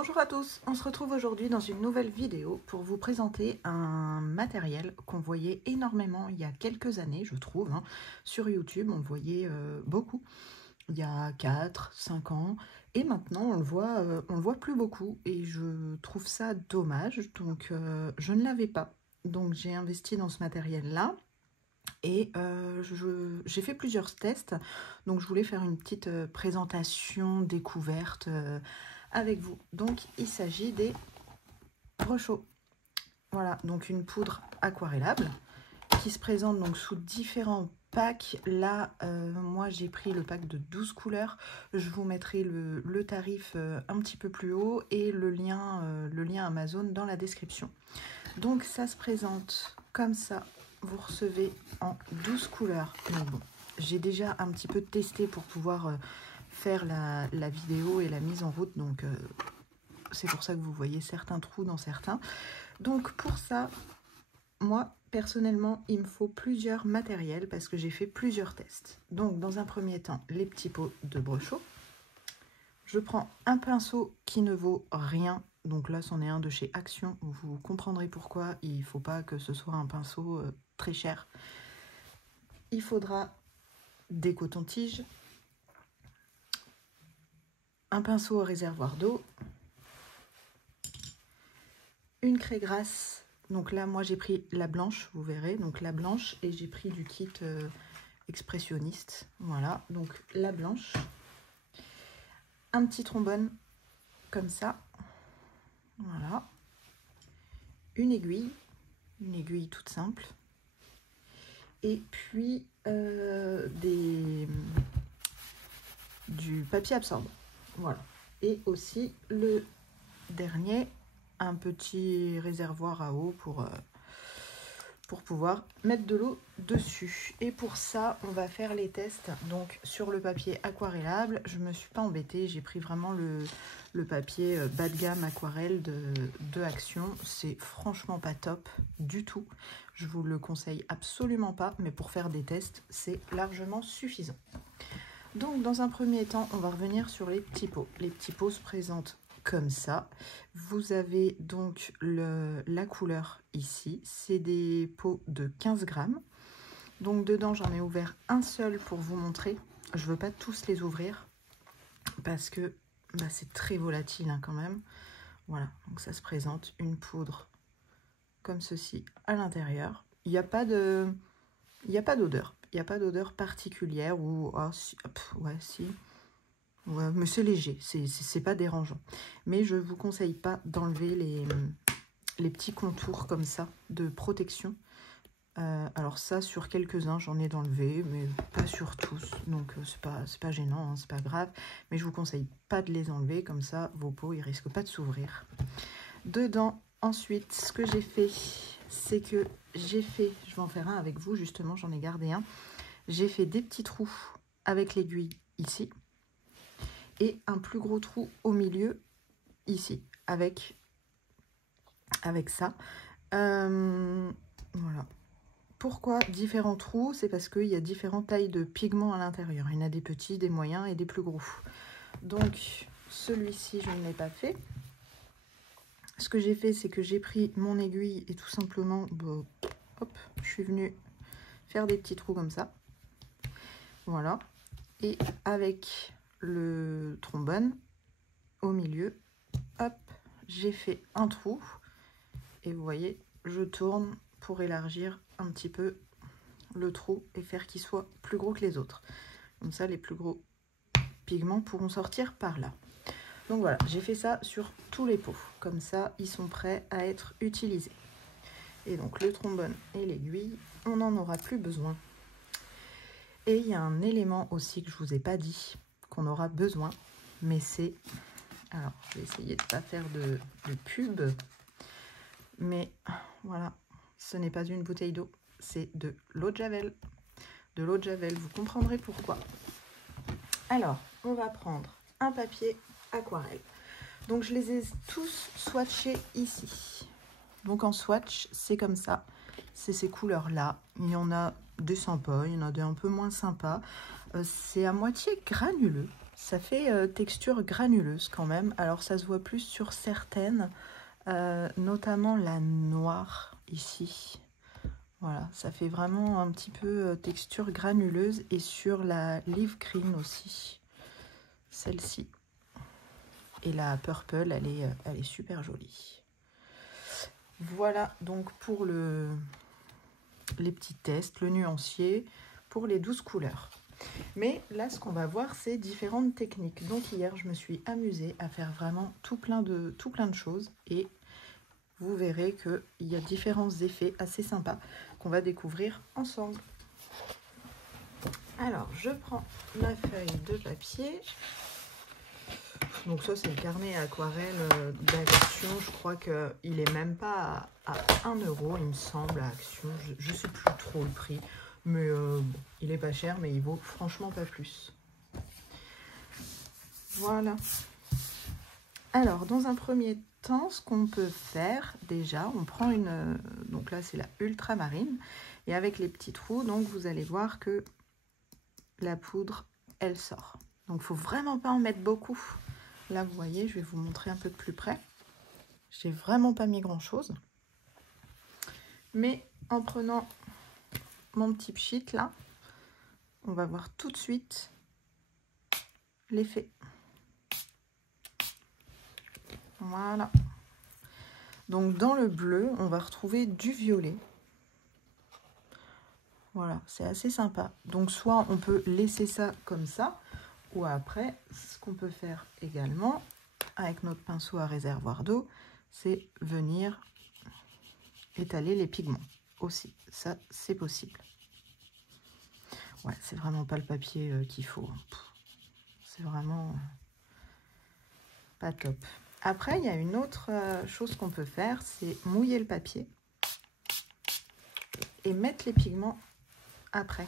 Bonjour à tous, on se retrouve aujourd'hui dans une nouvelle vidéo pour vous présenter un matériel qu'on voyait énormément il y a quelques années, je trouve, hein. Sur YouTube, on le voyait beaucoup, il y a 4-5 ans, et maintenant on le voit plus beaucoup, et je trouve ça dommage, donc je ne l'avais pas. Donc j'ai investi dans ce matériel-là, et j'ai fait plusieurs tests, donc je voulais faire une petite présentation découverte avec vous. Donc il s'agit des Brosho. Voilà, donc une poudre aquarellable qui se présente donc sous différents packs. Là, moi j'ai pris le pack de 12 couleurs. Je vous mettrai le tarif un petit peu plus haut et le lien Amazon dans la description. Donc ça se présente comme ça. Vous recevez en 12 couleurs. Mais bon, j'ai déjà un petit peu testé pour pouvoir faire la vidéo et la mise en route. Donc c'est pour ça que vous voyez certains trous dans certains. Donc pour ça, moi personnellement, il me faut plusieurs matériels parce que j'ai fait plusieurs tests. Donc dans un premier temps, les petits pots de Brosho. Je prends un pinceau qui ne vaut rien. Donc là, c'en est un de chez Action. Vous comprendrez pourquoi il ne faut pas que ce soit un pinceau très cher. Il faudra des cotons-tiges, un pinceau au réservoir d'eau, une craie grasse. Donc là, moi, j'ai pris la blanche, vous verrez. Donc la blanche, et j'ai pris du kit expressionniste. Voilà, donc la blanche. Un petit trombone, comme ça. Voilà. Une aiguille toute simple. Et puis du papier absorbant. Voilà. Et aussi le dernier, un petit réservoir à eau pour pouvoir mettre de l'eau dessus. Et pour ça, on va faire les tests donc sur le papier aquarellable. Je me suis pas embêtée, j'ai pris vraiment le papier bas de gamme aquarelle de Action. C'est franchement pas top du tout. Je vous le conseille absolument pas, mais pour faire des tests, c'est largement suffisant. Donc dans un premier temps, on va revenir sur les petits pots. Les petits pots se présentent comme ça. Vous avez donc la couleur ici. C'est des pots de 15 grammes. Donc dedans, j'en ai ouvert un seul pour vous montrer. Je ne veux pas tous les ouvrir parce que c'est très volatile hein, quand même. Voilà, donc ça se présente une poudre comme ceci à l'intérieur. Il n'y a pas d'odeur. Il n'y a pas d'odeur particulière ou ouais si. Ouais, mais c'est léger, c'est pas dérangeant. Mais je vous conseille pas d'enlever les petits contours comme ça de protection. Alors ça, sur quelques-uns, j'en ai d'enlever, mais pas sur tous. Donc c'est pas gênant, hein, c'est pas grave. Mais je vous conseille pas de les enlever, comme ça, vos pots, ils risquent pas de s'ouvrir. Dedans, ensuite, ce que j'ai fait, c'est que je vais en faire un avec vous, justement, j'en ai gardé un. J'ai fait des petits trous avec l'aiguille ici. Et un plus gros trou au milieu, ici, avec ça. Voilà. Pourquoi différents trous? C'est parce qu'il y a différentes tailles de pigments à l'intérieur. Il y en a des petits, des moyens et des plus gros. Donc, celui-ci, je ne l'ai pas fait. Ce que j'ai fait, c'est que j'ai pris mon aiguille et tout simplement, hop, je suis venue faire des petits trous comme ça. Voilà. Et avec le trombone au milieu, hop, j'ai fait un trou et vous voyez, je tourne pour élargir un petit peu le trou et faire qu'il soit plus gros que les autres. Comme ça, les plus gros pigments pourront sortir par là. Donc voilà, j'ai fait ça sur tous les pots. Comme ça, ils sont prêts à être utilisés. Et donc le trombone et l'aiguille, on n'en aura plus besoin. Et il y a un élément aussi que je vous ai pas dit, qu'on aura besoin, mais c'est... Alors, je vais essayer de ne pas faire de pub, mais voilà, ce n'est pas une bouteille d'eau, c'est de l'eau de Javel. De l'eau de Javel, vous comprendrez pourquoi. Alors, on va prendre un papier aquarelle. Donc, je les ai tous swatchés ici. Donc, en swatch, c'est comme ça. C'est ces couleurs-là. Il y en a des sympas, il y en a des un peu moins sympas. C'est à moitié granuleux. Ça fait texture granuleuse quand même. Alors ça se voit plus sur certaines, notamment la noire ici. Voilà, ça fait vraiment un petit peu texture granuleuse, et sur la leaf green aussi, celle-ci. Et la purple, elle est super jolie. Voilà donc pour les petits tests, le nuancier, pour les 12 couleurs. Mais là, ce qu'on va voir, c'est différentes techniques. Donc hier, je me suis amusée à faire vraiment tout plein de choses, et vous verrez qu'il y a différents effets assez sympas qu'on va découvrir ensemble. Alors, je prends ma feuille de papier. Donc ça, c'est le carnet aquarelle d'Action. Je crois qu'il n'est même pas à 1 €, il me semble, à Action. Je ne sais plus trop le prix. Mais bon, il n'est pas cher, mais il vaut franchement pas plus. Voilà. Alors, dans un premier temps, ce qu'on peut faire, déjà, on prend une... donc là, c'est la ultramarine. Et avec les petits trous, donc vous allez voir que la poudre, elle sort. Donc, il ne faut vraiment pas en mettre beaucoup. Là, vous voyez, je vais vous montrer un peu de plus près. J'ai vraiment pas mis grand-chose. Mais en prenant mon petit pchit, là, on va voir tout de suite l'effet. Voilà. Donc, dans le bleu, on va retrouver du violet. Voilà, c'est assez sympa. Donc, soit on peut laisser ça comme ça, ou après, ce qu'on peut faire également, avec notre pinceau à réservoir d'eau, c'est venir étaler les pigments aussi. Ça, c'est possible. Ouais, c'est vraiment pas le papier qu'il faut. C'est vraiment pas top. Après, il y a une autre chose qu'on peut faire, c'est mouiller le papier et mettre les pigments après.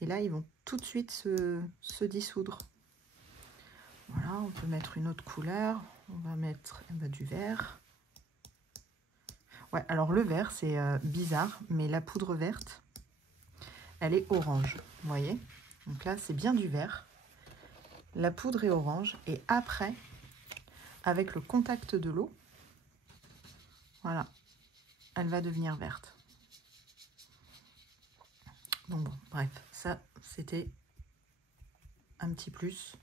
Et là, ils vont tout de suite se dissoudre. Voilà, on peut mettre une autre couleur. On va mettre du vert. Ouais, alors le vert, c'est bizarre, mais la poudre verte, elle est orange, vous voyez? Donc là, c'est bien du vert. La poudre est orange. Et après, avec le contact de l'eau, voilà, elle va devenir verte. Donc bon, bref, ça, c'était un petit plus.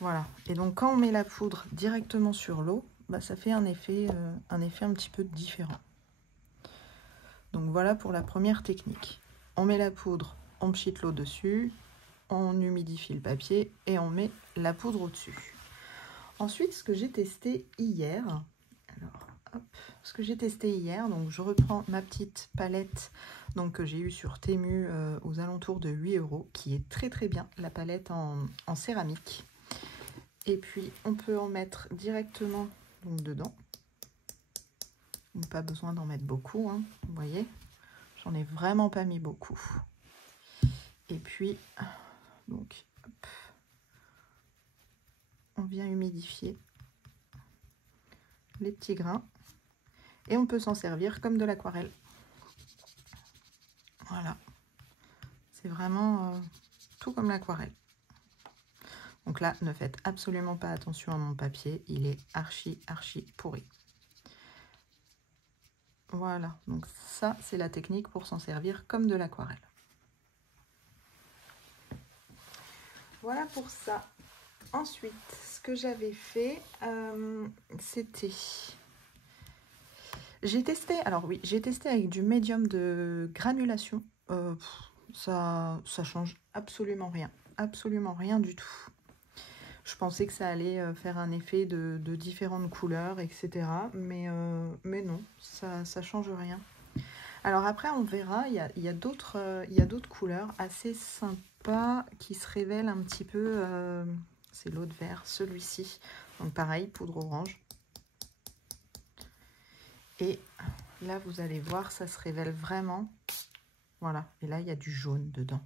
Voilà. Et donc, quand on met la poudre directement sur l'eau, bah, ça fait un effet un petit peu différent. Donc, voilà pour la première technique. On met la poudre, on pchite l'eau dessus, on humidifie le papier et on met la poudre au-dessus. Ensuite, ce que j'ai testé hier, donc je reprends ma petite palette donc, que j'ai eue sur Temu aux alentours de 8 €, qui est très très bien, la palette en céramique. Et puis, on peut en mettre directement donc, dedans. Donc, pas besoin d'en mettre beaucoup, hein, vous voyez. J'en ai vraiment pas mis beaucoup. Et puis, donc, hop, on vient humidifier les petits grains. Et on peut s'en servir comme de l'aquarelle. Voilà. C'est vraiment tout comme l'aquarelle. Donc là, ne faites absolument pas attention à mon papier. Il est archi pourri. Voilà. Donc ça, c'est la technique pour s'en servir comme de l'aquarelle. Voilà pour ça. Ensuite, ce que j'avais fait, c'était... J'ai testé, alors oui, j'ai testé avec du médium de granulation. Ça change absolument rien du tout. Je pensais que ça allait faire un effet de différentes couleurs, etc. Mais non, ça change rien. Alors après, on verra, il y a d'autres couleurs assez sympas qui se révèlent un petit peu. C'est l'autre vert, celui-ci. Donc pareil, poudre orange. Et là, vous allez voir, ça se révèle vraiment. Voilà, et là, il y a du jaune dedans.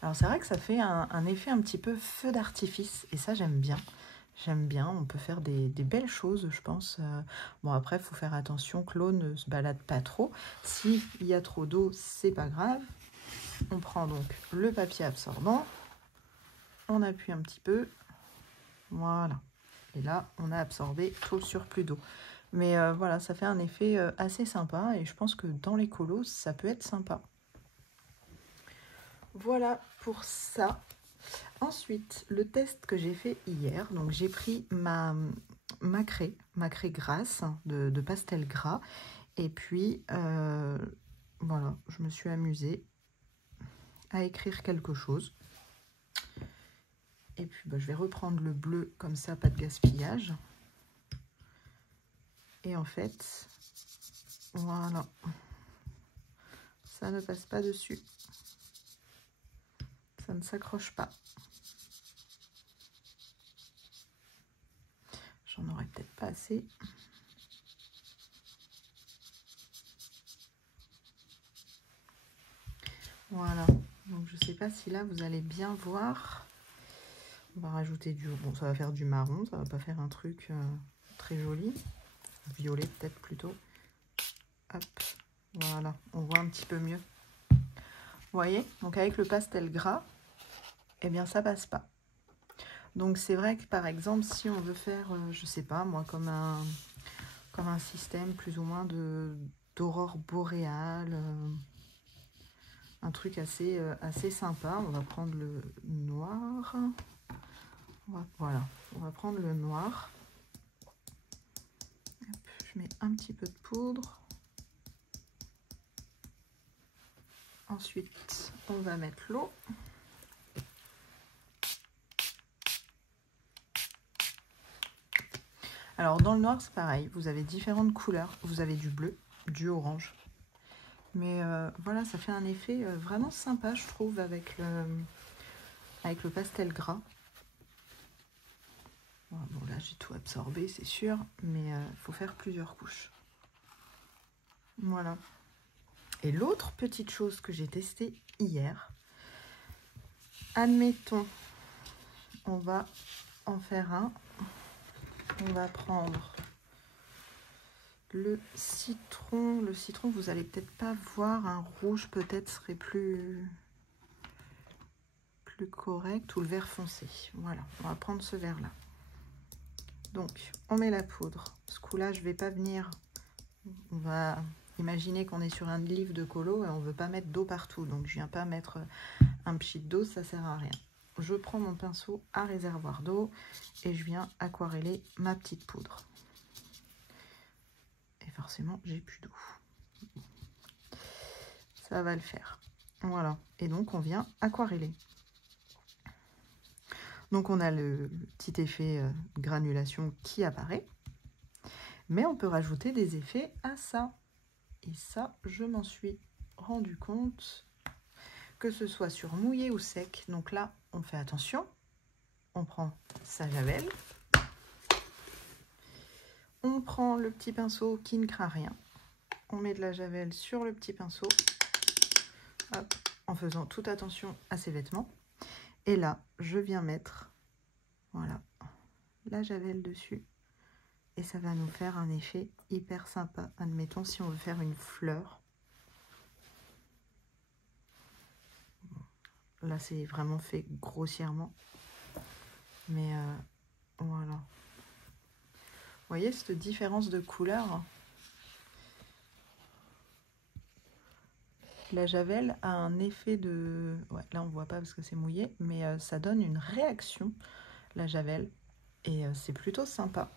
Alors, c'est vrai que ça fait un effet un petit peu feu d'artifice. Et ça, j'aime bien. J'aime bien, on peut faire des belles choses, je pense. Bon, après, il faut faire attention que l'eau ne se balade pas trop. S'il y a trop d'eau, c'est pas grave. On prend donc le papier absorbant, on appuie un petit peu, voilà. Et là, on a absorbé tout le surplus d'eau. Mais voilà, ça fait un effet assez sympa et je pense que dans les colos, ça peut être sympa. Voilà pour ça. Ensuite, le test que j'ai fait hier, donc j'ai pris ma craie grasse de pastel gras. Et puis, voilà, je me suis amusée à écrire quelque chose. Et puis, bah, je vais reprendre le bleu, comme ça, pas de gaspillage. Et en fait, voilà, ça ne passe pas dessus. Ça ne s'accroche pas. J'en aurais peut-être pas assez. Voilà, donc je sais pas si là vous allez bien voir. On va rajouter du... Bon, ça va faire du marron, ça va pas faire un truc très joli. Violet peut-être plutôt. Hop, voilà, on voit un petit peu mieux. Vous voyez, donc avec le pastel gras, eh bien ça passe pas. Donc c'est vrai que par exemple, si on veut faire, je sais pas moi, comme un système plus ou moins d'aurore boréale, un truc assez sympa, on va prendre le noir. Voilà, on va prendre le noir. Hop, je mets un petit peu de poudre. Ensuite, on va mettre l'eau. Alors, dans le noir, c'est pareil. Vous avez différentes couleurs. Vous avez du bleu, du orange. Mais voilà, ça fait un effet vraiment sympa, je trouve, avec le pastel gras. Bon, là, j'ai tout absorbé, c'est sûr. Mais il faut faire plusieurs couches. Voilà. Et l'autre petite chose que j'ai testée hier, admettons, on va en faire un. On va prendre le citron. Le citron, vous allez peut-être pas voir, un rouge peut-être serait plus correct, ou le vert foncé. Voilà, on va prendre ce vert là. Donc, on met la poudre. Ce coup-là, je vais pas venir. On va imaginer qu'on est sur un livre de colo et on veut pas mettre d'eau partout. Donc, je viens pas mettre un pchit d'eau, ça sert à rien. Je prends mon pinceau à réservoir d'eau et je viens aquareller ma petite poudre. Et forcément, j'ai plus d'eau. Ça va le faire. Voilà. Et donc, on vient aquareller. Donc, on a le petit effet de granulation qui apparaît. Mais on peut rajouter des effets à ça. Et ça, je m'en suis rendu compte, que ce soit sur mouillé ou sec. Donc là, on fait attention. On prend sa javel. On prend le petit pinceau qui ne craint rien. On met de la javel sur le petit pinceau. Hop, en faisant toute attention à ses vêtements. Et là, je viens mettre, voilà, la javel dessus. Et ça va nous faire un effet hyper sympa. Admettons, si on veut faire une fleur. Là, c'est vraiment fait grossièrement. Mais voilà. Vous voyez cette différence de couleur? La javel a un effet de... Ouais, là, on ne voit pas parce que c'est mouillé. Mais ça donne une réaction, la javel. Et c'est plutôt sympa.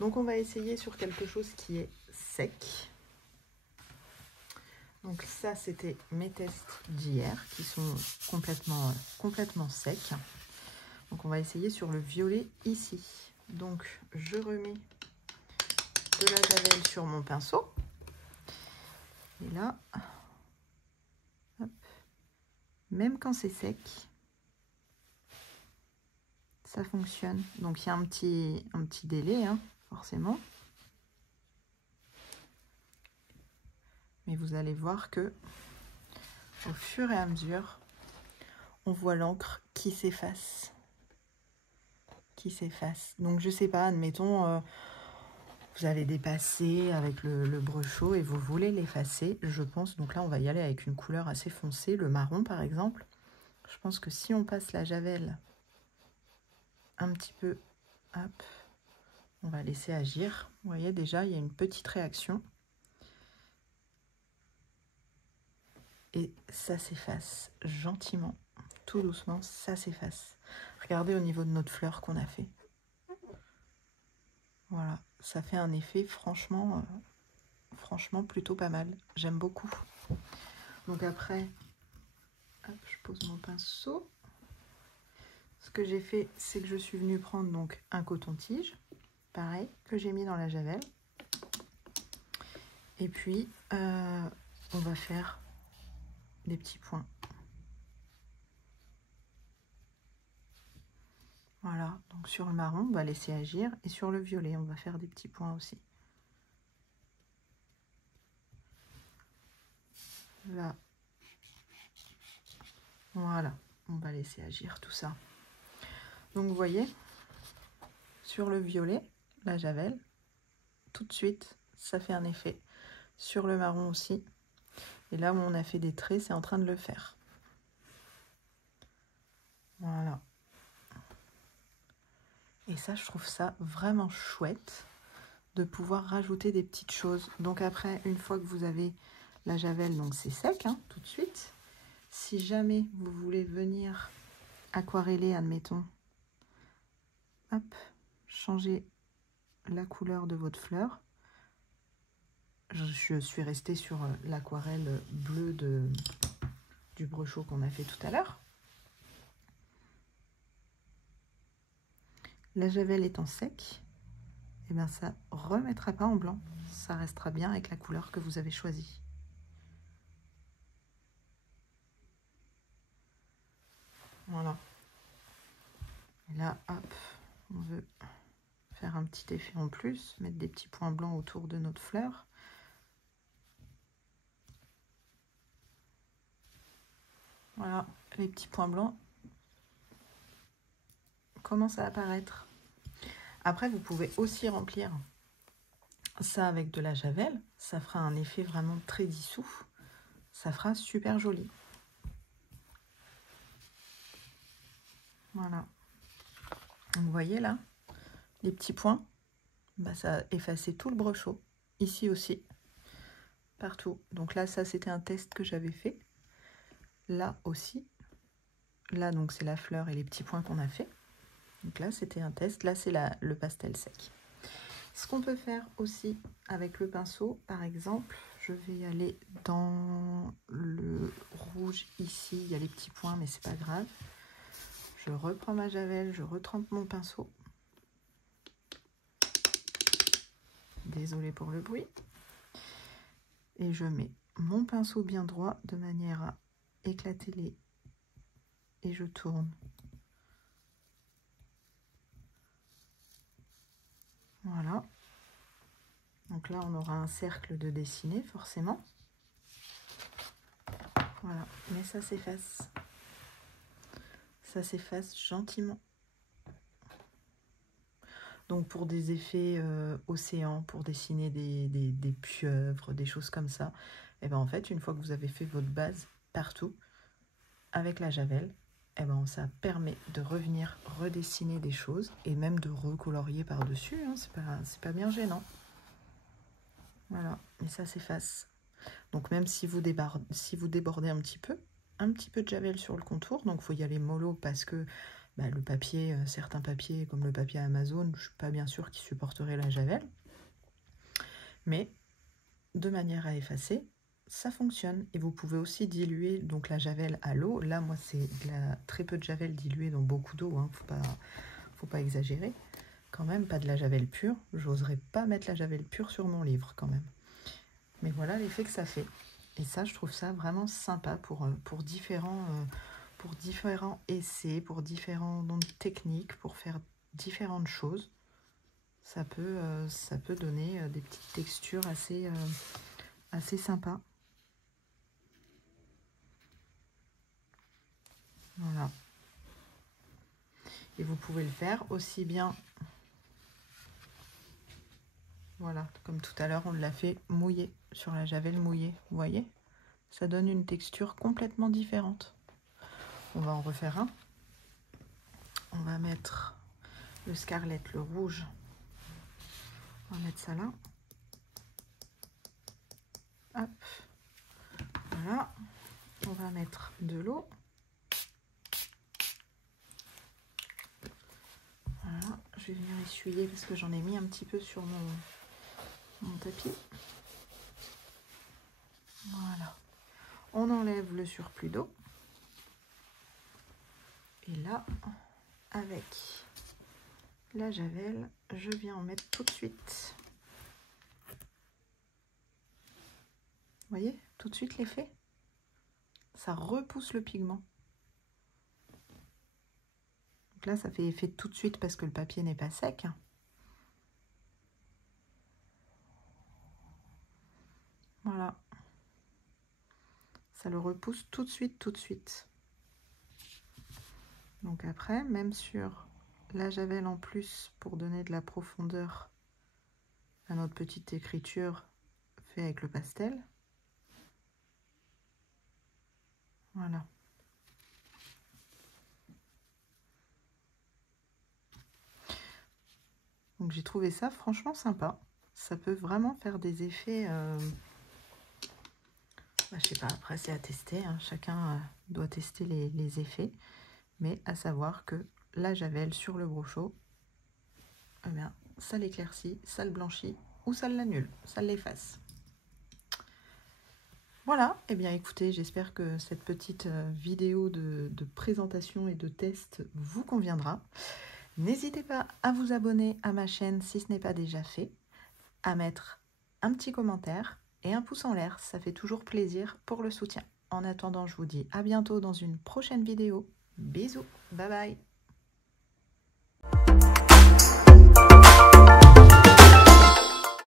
Donc, on va essayer sur quelque chose qui est sec. Donc ça, c'était mes tests d'hier qui sont complètement secs. Donc on va essayer sur le violet ici. Donc je remets de la javel sur mon pinceau. Et là, hop, même quand c'est sec, ça fonctionne. Donc il y a un petit délai, hein, forcément. Mais vous allez voir que au fur et à mesure, on voit l'encre qui s'efface. Donc je sais pas, admettons, vous avez dépassé avec le brechot et vous voulez l'effacer, je pense. Donc là, on va y aller avec une couleur assez foncée, le marron par exemple. Je pense que si on passe la javel un petit peu, hop, on va laisser agir. Vous voyez déjà, il y a une petite réaction. Et ça s'efface gentiment, tout doucement, ça s'efface. Regardez au niveau de notre fleur qu'on a fait. Voilà, ça fait un effet franchement plutôt pas mal. J'aime beaucoup. Donc après, hop, je pose mon pinceau. Ce que j'ai fait, c'est que je suis venue prendre donc un coton-tige, pareil, que j'ai mis dans la javel. Et puis, on va faire des petits points. Voilà, donc sur le marron, on va laisser agir. Et sur le violet, on va faire des petits points aussi. Là. Voilà, on va laisser agir tout ça. Donc vous voyez, sur le violet, la javel, tout de suite, ça fait un effet. Sur le marron aussi. Et là où on a fait des traits, c'est en train de le faire. Voilà. Et ça, je trouve ça vraiment chouette de pouvoir rajouter des petites choses. Donc après, une fois que vous avez la javel, donc c'est sec, hein, tout de suite. Si jamais vous voulez venir aquareller, admettons, hop, changer la couleur de votre fleur. Je suis restée sur l'aquarelle bleue du brechot qu'on a fait tout à l'heure. La javel étant sec, et bien ça ne remettra pas en blanc. Ça restera bien avec la couleur que vous avez choisie. Voilà. Et là, hop, on veut faire un petit effet en plus, mettre des petits points blancs autour de notre fleur. Voilà, les petits points blancs commencent à apparaître. Après, vous pouvez aussi remplir ça avec de la javel. Ça fera un effet vraiment très dissous. Ça fera super joli. Voilà. Donc, vous voyez là, les petits points, bah, ça a effacé tout le brechot. Ici aussi, partout. Donc là, ça, c'était un test que j'avais fait. Là aussi. Là, donc, c'est la fleur et les petits points qu'on a fait. Donc là, c'était un test. Là, c'est le pastel sec. Ce qu'on peut faire aussi avec le pinceau, par exemple, je vais y aller dans le rouge ici. Il y a les petits points, mais c'est pas grave. Je reprends ma javel, je retrempe mon pinceau. Désolée pour le bruit. Et je mets mon pinceau bien droit de manière à éclater les... Et je tourne. Voilà. Donc là, on aura un cercle de dessiné, forcément. Voilà. Mais ça s'efface. Ça s'efface gentiment. Donc pour des effets océan, pour dessiner des pieuvres, des choses comme ça, et ben en fait, une fois que vous avez fait votre base partout, avec la javel, et ben ça permet de revenir redessiner des choses et même de recolorier par-dessus, hein, c'est pas bien gênant. Voilà, et ça s'efface. Donc même si vous débordez un petit peu de javel sur le contour, donc il faut y aller mollo parce que bah, le papier, certains papiers comme le papier Amazon, je ne suis pas bien sûre qu'ils supporteraient la javel. Mais de manière à effacer, ça fonctionne. Et vous pouvez aussi diluer donc la javel à l'eau. Là, moi, c'est très peu de javel diluée dans beaucoup d'eau. Hein. Faut pas exagérer. Quand même, pas de la javel pure. J'oserais pas mettre la javel pure sur mon livre quand même. Mais voilà l'effet que ça fait. Et ça, je trouve ça vraiment sympa pour différents essais, pour différentes techniques, pour faire différentes choses. Ça peut donner des petites textures assez sympas. Voilà. Et vous pouvez le faire aussi bien. Voilà, comme tout à l'heure, on l'a fait mouiller sur la javel mouillée. Vous voyez? Ça donne une texture complètement différente. On va en refaire un. On va mettre le Scarlet, le rouge. On va mettre ça là. Hop. Voilà. On va mettre de l'eau. Voilà. Je vais venir essuyer parce que j'en ai mis un petit peu sur mon tapis. Voilà. On enlève le surplus d'eau. Et là, avec la javel, je viens en mettre tout de suite. Vous voyez, tout de suite l'effet. Ça repousse le pigment. Donc là, ça fait effet tout de suite parce que le papier n'est pas sec. Voilà. Ça le repousse tout de suite, tout de suite. Donc après, même sur la javel en plus, pour donner de la profondeur à notre petite écriture faite avec le pastel. Voilà. Donc j'ai trouvé ça franchement sympa. Ça peut vraiment faire des effets... je sais pas, après c'est à tester. Hein. Chacun doit tester les effets. Mais à savoir que la javel sur le brochot, eh bien, ça l'éclaircit, ça le blanchit ou ça l'annule, ça l'efface. Voilà, et bien écoutez, j'espère que cette petite vidéo de présentation et de test vous conviendra. N'hésitez pas à vous abonner à ma chaîne si ce n'est pas déjà fait, à mettre un petit commentaire et un pouce en l'air, ça fait toujours plaisir pour le soutien. En attendant, je vous dis à bientôt dans une prochaine vidéo. Bisous, bye bye.